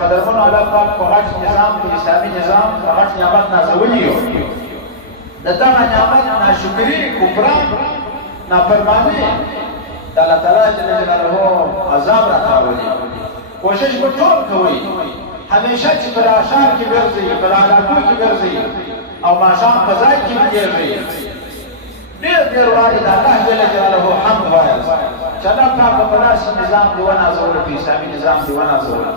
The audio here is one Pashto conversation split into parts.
قدرمنو الله پاک په غټ نظام په اسلامي نظام په غټ نعمت نازولی یو د دغه نعمت ناشکري کفران نافرماني د الله تعالی جل جلاله عذاب راکاولی کوشش به ټول کوئ همیشه چې پر اشار کې ګرځئ پر علاقو کې ګرځئ او ماښام په ځای کې کېږئ ډېر ډېر وارې د الله جل جلاله حمد وایاست چې الله پاک په داسې نظام دې ونازولی په اسلامي نظام دې ونازولی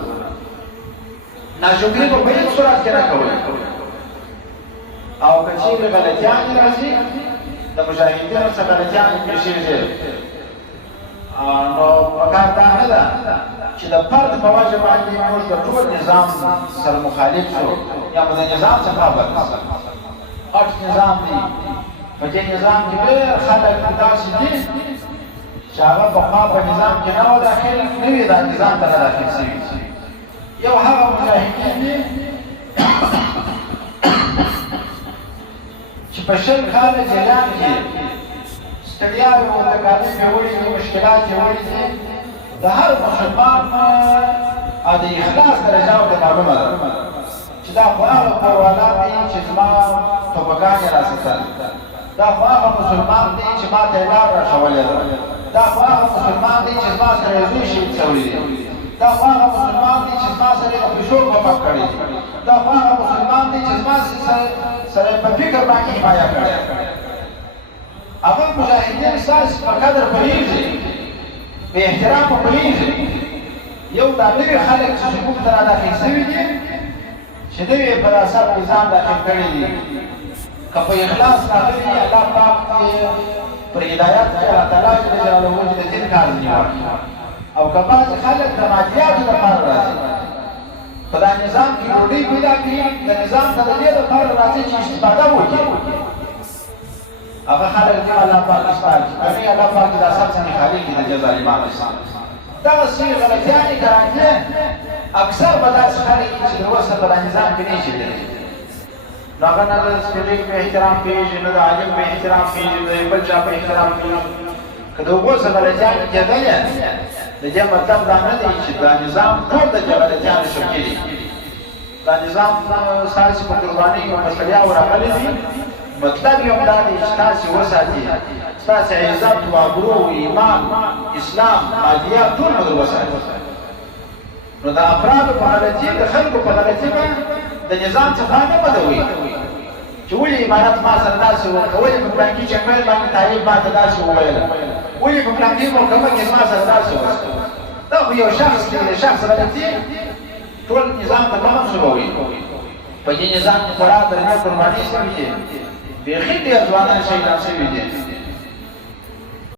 ناشکري په هیڅ صورت کې نه کوئ او که چېرې غلطیانې راځي د مجاهدینو څه غلطیانې پېښېږي نو پکار دا نه ده چې د فرد په وجه باندې موږ د ټول نظام سره مخالف شو یا مو د نظام څخه بد غټ نظام دی په دې نظام کې ډېر خلک داسې دي چې هغه پخوا په نظام کې نه وو داخل نه وي دا نظام ته داخل شوي یو هغه مجاهدین دي چې په شل کاله جریان کې ستړیاوې او تکالیف یې وړي دي مشکلات یې وړي دي د هر مسلمان د اخلاص درجه ورته معلومه ده چې دا خو هغه قروالات دي چې زما توبهګانې راستل دا خو هغه مسلمان دی چې ما ته یې لار راښولې ده دا خو هغه مسلمان دی چې زما سره یې زوی شهید شوی دی دا خو هغه مسلمان دی چې زما سره یې پیشو کومک کړی دا خو هغه مسلمان دی چې زما سره یې په فکر باندې حمایه کړی هغه مجاهدین ستاسې په قدر پوهېږي په احترام پوهېږي یو دا نوي خلک چې زموږ ته راداخل شوي دي چې دوی یې په اثر نظام داخل کړي دي که په اخلاص راغلي دي الله پاک پر هدایت الله تعالی جل جلاله د دین کار نیوي او که بعضې خلک د مادیاتو لپاره راځي په دا نظام کې ډوډۍ پیدا کړي د نظام ته د دې لپاره راځي چې استفاده وکړي هغه خلک دې الله پاک استاد کوي الله پاک دا سب څنګه خالي دي د ظالمانو دغه څه غلطیانې کوي اکثر به داسې خلک چې د اوسه په نظام کې نه شي نو هغه نه د سپېډیک په احترام پېژني نه د عالم په احترام پېژني د بل چا په احترام پېژني که د هغو څه غلطیانې کېدلې د دې مطلب دا نه دی چې دا نظام ټول د دې غلطیانو شکل دي دا نظام ستاسې په قربانۍ او مسؤلیاو راغلی دي مطلب یې هم دا دی چې تاسې وساتي ستاسې عزت و ابرو و ایمان اسلام مادیات ټول به در وساتي نو د افرادو په غلطي د خلکو په غلطي به د نظام څخه نه بدوي چې ولې عبارت ما سره داسې وکړه ولې په فلانکي چمبر باندې طالب ماته داسې وویله ولې په فلانکي محکمه کې ما سره داسې وکړه دا خو یو شخص دی د شخص غلطي ټول نظام ته به منسوبوي په دې نظام کې خورا درنې قرباني شوي دي بیخي ډېر ځوانان شهیدان شوي دي